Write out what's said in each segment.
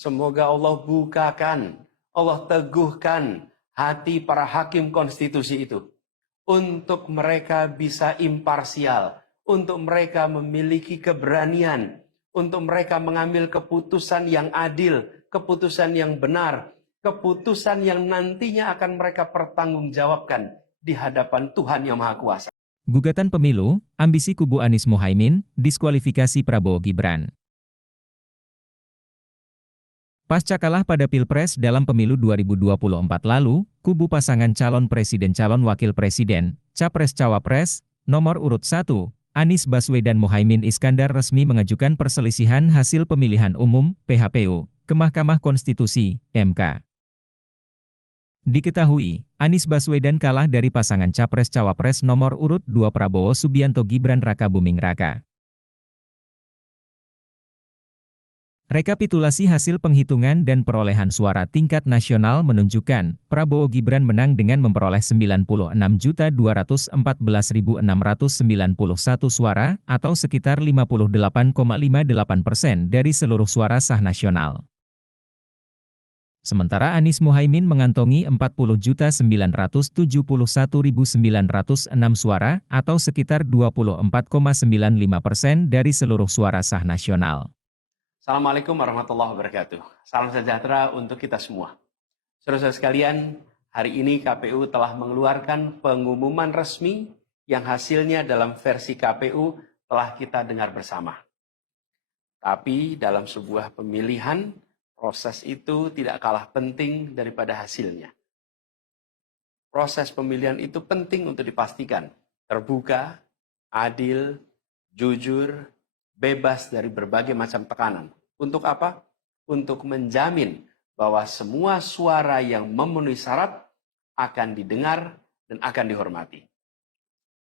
Semoga Allah bukakan, Allah teguhkan hati para hakim konstitusi itu. Untuk mereka bisa imparsial, untuk mereka memiliki keberanian, untuk mereka mengambil keputusan yang adil, keputusan yang benar, keputusan yang nantinya akan mereka pertanggungjawabkan di hadapan Tuhan Yang Maha Kuasa. Gugatan pemilu, ambisi kubu Anies Muhaimin, diskualifikasi Prabowo Gibran. Pasca kalah pada Pilpres dalam pemilu 2024 lalu, kubu pasangan calon presiden calon wakil presiden, Capres-Cawapres, nomor urut 1, Anies Baswedan Muhaimin Iskandar resmi mengajukan perselisihan hasil pemilihan umum, PHPU, ke Mahkamah Konstitusi, MK. Diketahui, Anies Baswedan kalah dari pasangan Capres-Cawapres nomor urut 2 Prabowo Subianto Gibran Raka Buming Raka. Rekapitulasi hasil penghitungan dan perolehan suara tingkat nasional menunjukkan, Prabowo Gibran menang dengan memperoleh 96.214.691 suara, atau sekitar 58,58% dari seluruh suara sah nasional. Sementara Anies Muhaimin mengantongi 40.971.906 suara, atau sekitar 24,95% dari seluruh suara sah nasional. Assalamualaikum warahmatullahi wabarakatuh. Salam sejahtera untuk kita semua. Saudara-saudara sekalian, hari ini KPU telah mengeluarkan pengumuman resmi yang hasilnya dalam versi KPU telah kita dengar bersama. Tapi dalam sebuah pemilihan, proses itu tidak kalah penting daripada hasilnya. Proses pemilihan itu penting untuk dipastikan terbuka, adil, jujur, bebas dari berbagai macam tekanan. Untuk apa? Untuk menjamin bahwa semua suara yang memenuhi syarat akan didengar dan akan dihormati.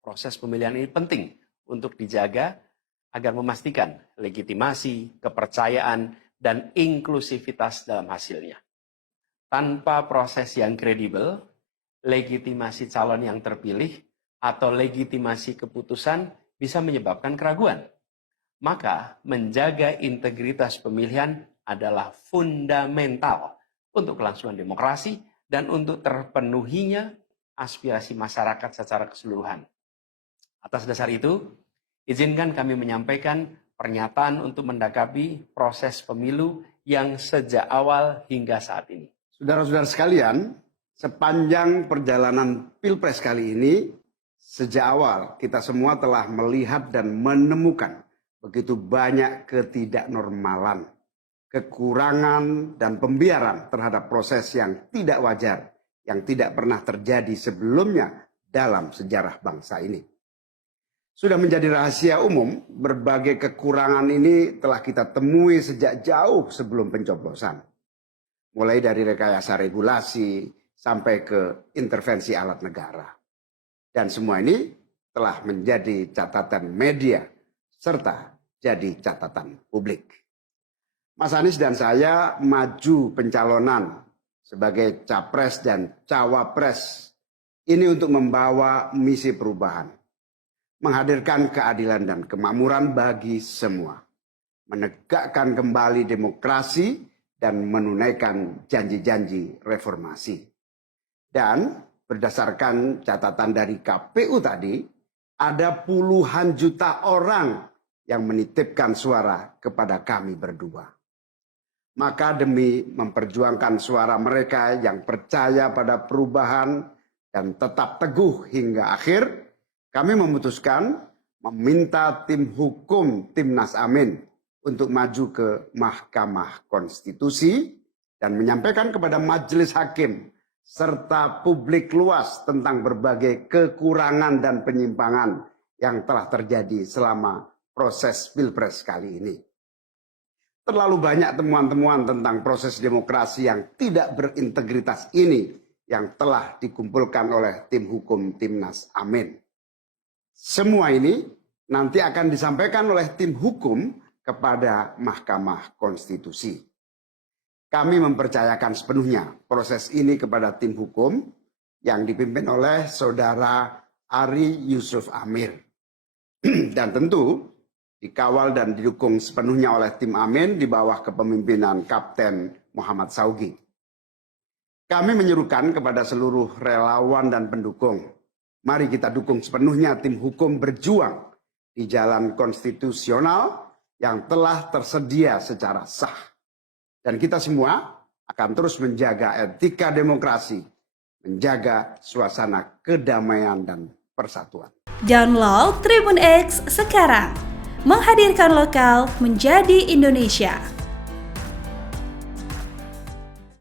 Proses pemilihan ini penting untuk dijaga agar memastikan legitimasi, kepercayaan, dan inklusivitas dalam hasilnya. Tanpa proses yang kredibel, legitimasi calon yang terpilih atau legitimasi keputusan bisa menyebabkan keraguan. Maka menjaga integritas pemilihan adalah fundamental untuk kelangsungan demokrasi dan untuk terpenuhinya aspirasi masyarakat secara keseluruhan. Atas dasar itu, izinkan kami menyampaikan pernyataan untuk mendakapi proses pemilu yang sejak awal hingga saat ini. Saudara-saudara sekalian, sepanjang perjalanan Pilpres kali ini, sejak awal kita semua telah melihat dan menemukan begitu banyak ketidaknormalan, kekurangan, dan pembiaran terhadap proses yang tidak wajar, yang tidak pernah terjadi sebelumnya dalam sejarah bangsa ini. Sudah menjadi rahasia umum, berbagai kekurangan ini telah kita temui sejak jauh sebelum pencoblosan. Mulai dari rekayasa regulasi sampai ke intervensi alat negara. Dan semua ini telah menjadi catatan media serta jadi catatan publik. Mas Anies dan saya maju pencalonan sebagai capres dan cawapres ini untuk membawa misi perubahan, menghadirkan keadilan dan kemakmuran bagi semua, menegakkan kembali demokrasi dan menunaikan janji-janji reformasi. Dan berdasarkan catatan dari KPU tadi, ada puluhan juta orang yang menitipkan suara kepada kami berdua. Maka demi memperjuangkan suara mereka yang percaya pada perubahan dan tetap teguh hingga akhir, kami memutuskan meminta tim hukum Timnas Amin untuk maju ke Mahkamah Konstitusi dan menyampaikan kepada majelis hakim serta publik luas tentang berbagai kekurangan dan penyimpangan yang telah terjadi selama proses Pilpres kali ini. Terlalu banyak temuan-temuan tentang proses demokrasi yang tidak berintegritas ini yang telah dikumpulkan oleh tim hukum Timnas Amin. Semua ini nanti akan disampaikan oleh tim hukum kepada Mahkamah Konstitusi. Kami mempercayakan sepenuhnya proses ini kepada tim hukum yang dipimpin oleh Saudara Ari Yusuf Amir. Dan tentu dikawal dan didukung sepenuhnya oleh tim Amin di bawah kepemimpinan Kapten Muhammad Saugi. Kami menyerukan kepada seluruh relawan dan pendukung, mari kita dukung sepenuhnya tim hukum berjuang di jalan konstitusional yang telah tersedia secara sah. Dan kita semua akan terus menjaga etika demokrasi, menjaga suasana kedamaian dan persatuan. Download Tribun X sekarang, menghadirkan lokal menjadi Indonesia.